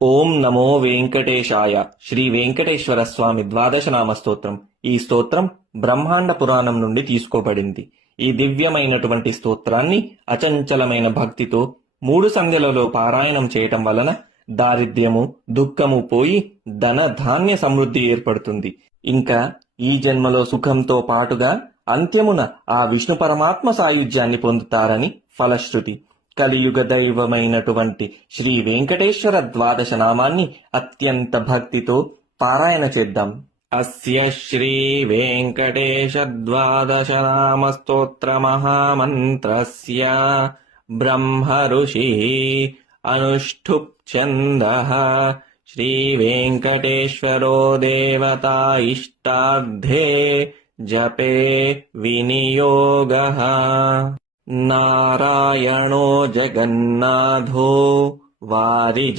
ఓం నమో వెంకటేశాయ. శ్రీ వెంకటేశ్వర స్వామి ద్వాదశనామ స్తోత్రం. ఈ స్తోత్రం బ్రహ్మాండ పురాణం నుండి తీసుకోబడింది. ఈ దివ్యమైనటువంటి స్తోత్రాన్ని అచంచలమైన భక్తితో 3 సంధ్యలలో పారాయణం చేయటం వలన దారిద్ర్యము, దుఃఖము పోయి ధన ధాన్య సమృద్ధి ఏర్పడుతుంది. ఇంకా ఈ జన్మలో సుఖంతో పాటుగా అంత్యమున ఆ విష్ణు పరమాత్మ సాయుధ్యాన్ని పొందుతారని ఫలశ్రుతి. కలియుగ దైవమైనటువంటి శ్రీ వెంకటేశ్వర ద్వాదశ నామాన్ని అత్యంత భక్తితో పారాయణ చేద్దాం. అస్య శ్రీ వెంకటేశ ద్వాదశ నామ స్తోత్ర మహామంత్రస్య బ్రహ్మ ఋషి అనుష్ఠుప్ ఛందః శ్రీ వెంకటేశ్వరో దేవతా ఇష్టార్థే జపే వినియోగః. నారాయణో జగన్నాథో వారిజ